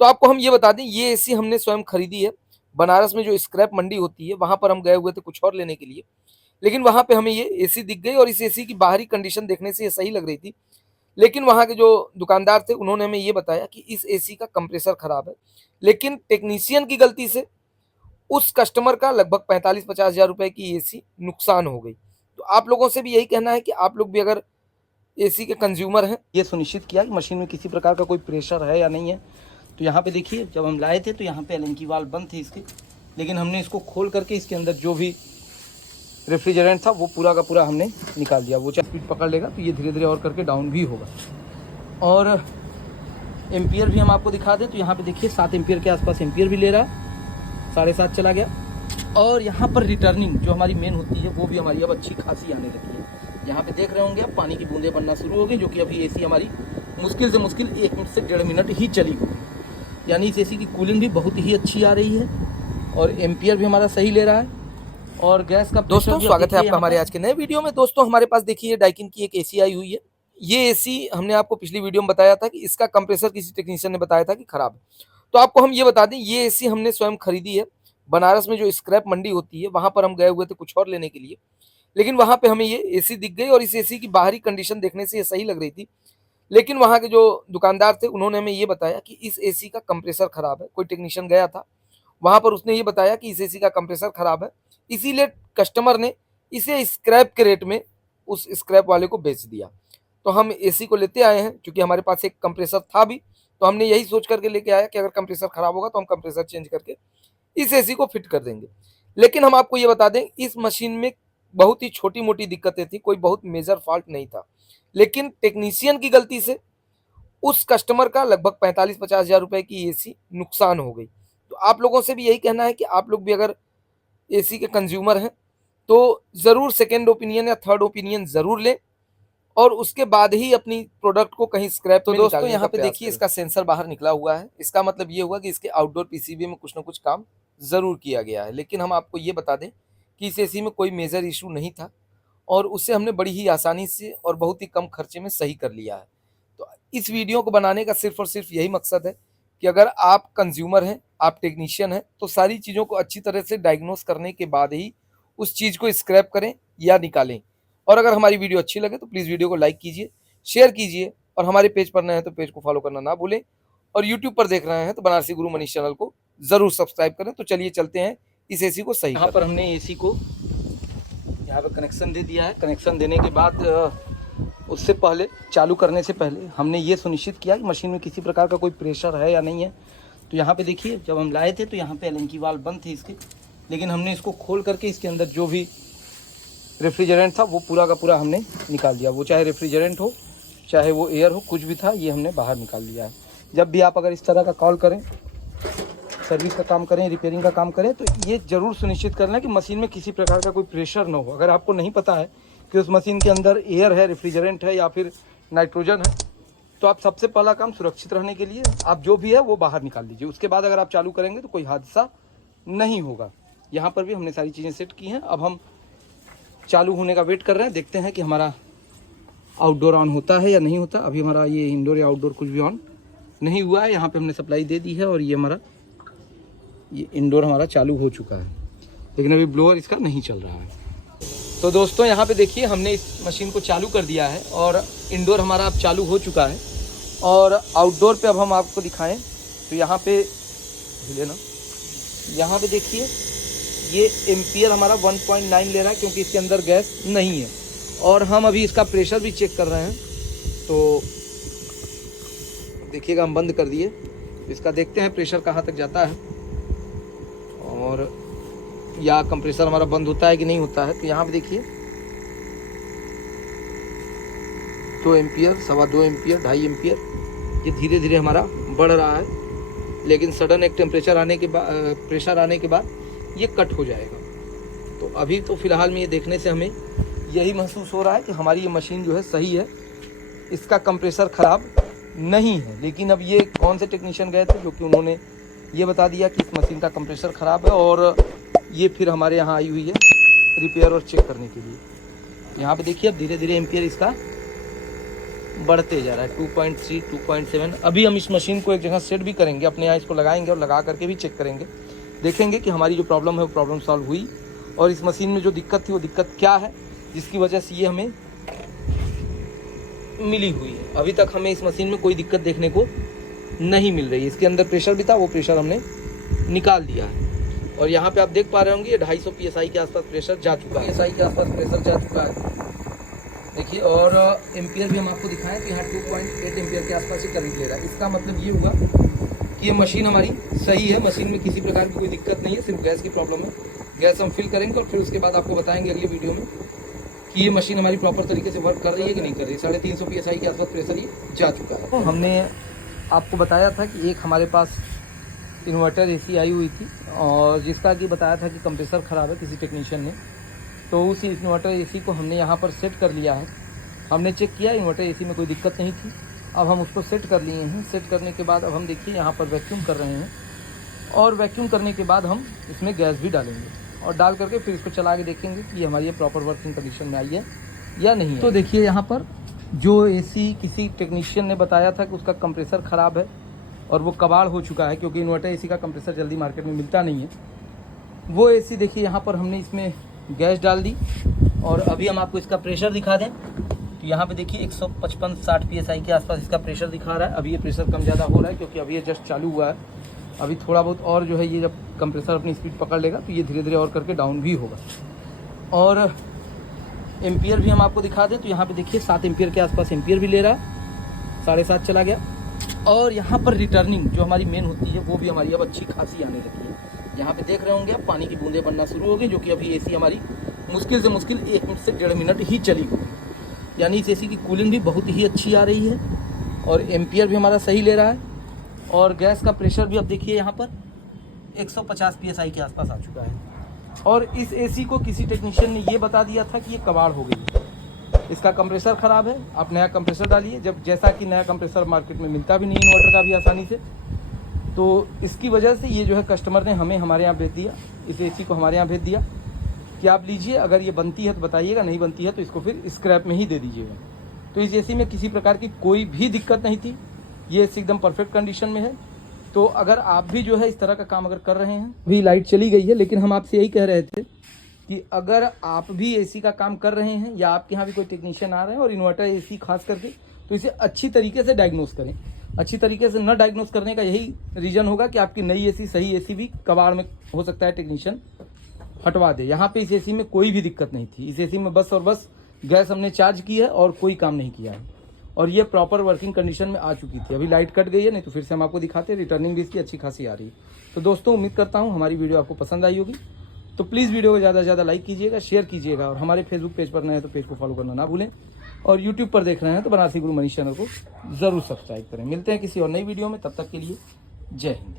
तो आपको हम ये बता दें, ये एसी हमने स्वयं खरीदी है। बनारस में जो स्क्रैप मंडी होती है, वहाँ पर हम गए हुए थे कुछ और लेने के लिए। लेकिन वहाँ पे हमें ये एसी दिख गई और इस एसी की बाहरी कंडीशन देखने से ये सही लग रही थी। लेकिन वहाँ के जो दुकानदार थे, उन्होंने हमें ये बताया कि इस एसी का कंप्रेसर खराब है। लेकिन टेक्नीशियन की गलती से उस कस्टमर का लगभग 45-50 हज़ार रुपए की एसी नुकसान हो गई। तो आप लोगों से भी यही कहना है कि आप लोग भी अगर एसी के कंज्यूमर हैं, ये सुनिश्चित किया कि मशीन में किसी प्रकार का कोई प्रेशर है या नहीं है। तो यहाँ पे देखिए, जब हम लाए थे तो यहाँ पे एलन की वाल्व बंद थी इसकी, लेकिन हमने इसको खोल करके इसके अंदर जो भी रेफ्रिजरेंट था वो पूरा का पूरा हमने निकाल दिया। वो चाहे स्पीड पकड़ लेगा तो ये धीरे धीरे और करके डाउन भी होगा। और एम्पियर भी हम आपको दिखा दें तो यहाँ पे देखिए 7 एम्पियर के आसपास एम्पियर भी ले रहा है, 7.5 चला गया। और यहाँ पर रिटर्निंग जो हमारी मेन होती है वो भी हमारी अब अच्छी खासी आने लगी है। यहाँ पे देख रहे होंगे आप, पानी की बूंदें बनना शुरू हो गई, जो कि अभी एसी हमारी मुश्किल से मुश्किल 1 मिनट से 1.5 मिनट ही चली होगी। यानी इस एसी की कूलिंग भी बहुत ही अच्छी आ रही है और एम्पियर भी हमारा सही ले रहा है। और गैस का दोस्तों स्वागत है आपका हमारे आज के नए वीडियो में। दोस्तों हमारे पास देखिए डाइकिन की एक एसी आई हुई है। ये एसी हमने आपको पिछली वीडियो में बताया था कि इसका कंप्रेसर किसी टेक्नीशियन ने बताया था कि खराब है। तो आपको हम ये बता दें, ये एसी हमने स्वयं खरीदी है। बनारस में जो स्क्रैप मंडी होती है, वहाँ पर हम गए हुए थे कुछ और लेने के लिए। लेकिन वहाँ पे हमें ये एसी दिख गई और इस एसी की बाहरी कंडीशन देखने से ये सही लग रही थी। लेकिन वहाँ के जो दुकानदार थे, उन्होंने हमें ये बताया कि इस एसी का कंप्रेसर खराब है। कोई टेक्नीशियन गया था वहाँ पर, उसने ये बताया कि इस एसी का कंप्रेसर खराब है, इसीलिए कस्टमर ने इसे स्क्रैप के रेट में उस स्क्रैप वाले को बेच दिया। तो हम एसी को लेते आए हैं, क्योंकि हमारे पास एक कंप्रेसर था भी, तो हमने यही सोच करके लेके आया कि अगर कंप्रेसर खराब होगा तो हम कंप्रेसर चेंज करके इस एसी को फिट कर देंगे। लेकिन हम आपको ये बता दें, इस मशीन में बहुत ही छोटी मोटी दिक्कतें थी, कोई बहुत मेजर फॉल्ट नहीं था। लेकिन टेक्नीशियन की गलती से उस कस्टमर का लगभग 45-50 हज़ार रुपए की एसी नुकसान हो गई। तो आप लोगों से भी यही कहना है कि आप लोग भी अगर एसी के कंज्यूमर हैं तो ज़रूर सेकंड ओपिनियन या थर्ड ओपिनियन ज़रूर लें और उसके बाद ही अपनी प्रोडक्ट को कहीं स्क्रैप में निकालने का प्रयास करें। दोस्तों यहाँ पे देखिए, इसका सेंसर बाहर निकला हुआ है। इसका मतलब ये हुआ कि इसके आउटडोर पीसीबी में कुछ ना कुछ काम ज़रूर किया गया है। लेकिन हम आपको ये बता दें कि इस एसी में कोई मेजर इशू नहीं था और उससे हमने बड़ी ही आसानी से और बहुत ही कम खर्चे में सही कर लिया है। तो इस वीडियो को बनाने का सिर्फ और सिर्फ यही मकसद है कि अगर आप कंज्यूमर हैं, आप टेक्नीशियन हैं, तो सारी चीज़ों को अच्छी तरह से डायग्नोस करने के बाद ही उस चीज़ को स्क्रैप करें या निकालें। और अगर हमारी वीडियो अच्छी लगे तो प्लीज़ वीडियो को लाइक कीजिए, शेयर कीजिए और हमारे पेज पर नए हैं तो पेज को फॉलो करना ना भूलें। और यूट्यूब पर देख रहे हैं तो बनारसी गुरु मनीष चैनल को ज़रूर सब्सक्राइब करें। तो चलिए चलते हैं इस एसी को सही। यहाँ पर हमने एसी को यहाँ पर कनेक्शन दे दिया है। कनेक्शन देने के बाद उससे पहले, चालू करने से पहले हमने ये सुनिश्चित किया कि मशीन में किसी प्रकार का कोई प्रेशर है या नहीं है। तो यहाँ पे देखिए, जब हम लाए थे तो यहाँ पे एलन की वाल्व बंद थी इसकी, लेकिन हमने इसको खोल करके इसके अंदर जो भी रेफ्रिजरेंट था वो पूरा का पूरा हमने निकाल दिया। वो चाहे रेफ्रिजरेंट हो, चाहे वो एयर हो, कुछ भी था, ये हमने बाहर निकाल दिया है। जब भी आप अगर इस तरह का कॉल करें, सर्विस का काम करें, रिपेयरिंग का काम करें, तो ये ज़रूर सुनिश्चित करना कि मशीन में किसी प्रकार का कोई प्रेशर ना हो। अगर आपको नहीं पता है कि उस मशीन के अंदर एयर है, रेफ्रिजरेंट है या फिर नाइट्रोजन है, तो आप सबसे पहला काम सुरक्षित रहने के लिए आप जो भी है वो बाहर निकाल लीजिए। उसके बाद अगर आप चालू करेंगे तो कोई हादसा नहीं होगा। यहाँ पर भी हमने सारी चीज़ें सेट की हैं। अब हम चालू होने का वेट कर रहे हैं, देखते हैं कि हमारा आउटडोर ऑन होता है या नहीं होता। अभी हमारा ये इंडोर या आउटडोर कुछ भी ऑन नहीं हुआ है। यहाँ पे हमने सप्लाई दे दी है और ये हमारा ये इंडोर हमारा चालू हो चुका है, लेकिन अभी ब्लोअर इसका नहीं चल रहा है। तो दोस्तों यहाँ पे देखिए, हमने इस मशीन को चालू कर दिया है और इंडोर हमारा अब चालू हो चुका है। और आउटडोर पे अब हम आपको दिखाएं तो यहाँ पे लेना, यहाँ पे देखिए ये एम्पियर हमारा 1.9 ले रहा है, क्योंकि इसके अंदर गैस नहीं है। और हम अभी इसका प्रेशर भी चेक कर रहे हैं। तो देखिएगा, हम बंद कर दिए, इसका देखते हैं प्रेशर कहाँ तक जाता है और या कंप्रेसर हमारा बंद होता है कि नहीं होता है। तो यहाँ पे देखिए 2 एम्पियर, 2.25 एम्पियर, 2.5 एम्पियर, ये धीरे धीरे हमारा बढ़ रहा है। लेकिन सडन एक टेम्परेचर आने के बाद, प्रेशर आने के बाद ये कट हो जाएगा। तो अभी तो फ़िलहाल में ये देखने से हमें यही महसूस हो रहा है कि हमारी ये मशीन जो है सही है, इसका कंप्रेसर ख़राब नहीं है। लेकिन अब ये कौन से टेक्नीशियन गए थे जो कि उन्होंने ये बता दिया कि इस मशीन का कंप्रेसर ख़राब है, और ये फिर हमारे यहाँ आई हुई है रिपेयर और चेक करने के लिए। यहाँ पे देखिए अब धीरे धीरे एम्पियर इसका बढ़ते जा रहा है 2.3, 2.7। अभी हम इस मशीन को एक जगह सेट भी करेंगे, अपने यहाँ इसको लगाएंगे और लगा करके भी चेक करेंगे, देखेंगे कि हमारी जो प्रॉब्लम है वो प्रॉब्लम सॉल्व हुई और इस मशीन में जो दिक्कत थी वो दिक्कत क्या है जिसकी वजह से ये हमें मिली हुई है। अभी तक हमें इस मशीन में कोई दिक्कत देखने को नहीं मिल रही है। इसके अंदर प्रेशर भी था, वो प्रेशर हमने निकाल दिया है और यहाँ पे आप देख पा रहे होंगे ये 250 PSI के आसपास प्रेशर जा चुका है, PSI के आसपास प्रेशर जा चुका है देखिए। और एम्पियर भी हम आपको दिखाएं तो यहाँ 2.8 एम्पियर के आसपास ही करंट ले रहा है। इसका मतलब ये हुआ कि ये मशीन हमारी सही है, मशीन में किसी प्रकार की कोई दिक्कत नहीं है, सिर्फ गैस की प्रॉब्लम है। गैस हम फिल करेंगे और फिर उसके बाद आपको बताएंगे अगली वीडियो में कि ये मशीन हमारी प्रॉपर तरीके से वर्क कर रही है कि नहीं कर रही है। 350 PSI के आसपास प्रेशर ये जा चुका है। तो हमने आपको बताया था कि एक हमारे पास इन्वर्टर एसी आई हुई थी और जिसका कि बताया था कि कंप्रेसर ख़राब है किसी टेक्नीशियन ने, तो उस इन्वर्टर एसी को हमने यहाँ पर सेट कर लिया है। हमने चेक किया इन्वर्टर एसी में कोई दिक्कत नहीं थी, अब हम उसको सेट कर लिए हैं। सेट करने के बाद अब हम देखिए यहाँ पर वैक्यूम कर रहे हैं और वैक्यूम करने के बाद हम इसमें गैस भी डालेंगे और डाल करके फिर इसको चला के देखेंगे कि हमारी ये प्रॉपर वर्किंग कंडीशन में आई है या नहीं है। तो देखिए यहाँ पर जो एसी किसी टेक्नीशियन ने बताया था कि उसका कंप्रेसर ख़राब है और वो कबाड़ हो चुका है, क्योंकि इन्वर्टर एसी का कंप्रेसर जल्दी मार्केट में मिलता नहीं है। वो एसी देखिए यहाँ पर हमने इसमें गैस डाल दी और अभी हम आपको इसका प्रेशर दिखा दें तो यहाँ पे देखिए 155-60 PSI के आसपास इसका प्रेशर दिखा रहा है। अभी ये प्रेशर कम ज़्यादा हो रहा है क्योंकि अभी ये जस्ट चालू हुआ है। अभी थोड़ा बहुत और जो है ये जब कंप्रेसर अपनी स्पीड पकड़ लेगा तो ये धीरे धीरे और करके डाउन भी होगा। और एम्पियर भी हम आपको दिखा दें तो यहाँ पे देखिए 7 एम्पियर के आसपास एम्पियर भी ले रहा है, 7.5 चला गया। और यहाँ पर रिटर्निंग जो हमारी मेन होती है वो भी हमारी अब अच्छी खासी आने लगी है। यहाँ पे देख रहे होंगे आप पानी की बूंदें बनना शुरू हो गई, जो कि अभी एसी हमारी मुश्किल से मुश्किल 1 मिनट से 1.5 मिनट ही चली होगी। यानी इस एसी की कूलिंग भी बहुत ही अच्छी आ रही है और एम्पियर भी हमारा सही ले रहा है और गैस का प्रेशर भी अब देखिए यहाँ पर 150 PSI के आसपास आ चुका है। और इस एसी को किसी टेक्नीशियन ने ये बता दिया था कि ये कबाड़ हो गई, इसका कंप्रेसर ख़राब है, आप नया कंप्रेसर डालिए। जब जैसा कि नया कंप्रेसर मार्केट में मिलता भी नहीं इन्वर्टर का भी आसानी से, तो इसकी वजह से ये जो है कस्टमर ने हमें हमारे यहाँ भेज दिया, इस एसी को हमारे यहाँ भेज दिया कि आप लीजिए, अगर ये बनती है तो बताइएगा, नहीं बनती है तो इसको फिर स्क्रैप में ही दे दीजिएगा। तो इस एसी में किसी प्रकार की कोई भी दिक्कत नहीं थी, ये एसी एकदम परफेक्ट कंडीशन में है। तो अगर आप भी जो है इस तरह का काम अगर कर रहे हैं, अभी लाइट चली गई है लेकिन हम आपसे यही कह रहे थे कि अगर आप भी एसी का काम कर रहे हैं या आपके यहाँ भी कोई टेक्नीशियन आ रहे हैं और इन्वर्टर एसी खास करके, तो इसे अच्छी तरीके से डायग्नोस करें। अच्छी तरीके से न डायग्नोस करने का यही रीज़न होगा कि आपकी नई एसी, सही एसी भी कबाड़ में हो सकता है टेक्नीशियन हटवा दे। यहाँ पे इस एसी में कोई भी दिक्कत नहीं थी, इस एसी में बस और बस गैस हमने चार्ज की है और कोई काम नहीं किया है और ये प्रॉपर वर्किंग कंडीशन में आ चुकी थी। अभी लाइट कट गई है, नहीं तो फिर से हम आपको दिखाते हैं। रिटर्निंग भी इसकी अच्छी खासी आ रही है। तो दोस्तों उम्मीद करता हूँ हमारी वीडियो आपको पसंद आई होगी, तो प्लीज़ वीडियो को ज़्यादा से ज़्यादा लाइक कीजिएगा, शेयर कीजिएगा और हमारे फेसबुक पेज पर नए हैं तो पेज को फॉलो करना ना भूलें और यूट्यूब पर देख रहे हैं तो बनारसी गुरु मनीष चैनल को ज़रूर सब्सक्राइब करें। मिलते हैं किसी और नई वीडियो में, तब तक के लिए जय हिंद।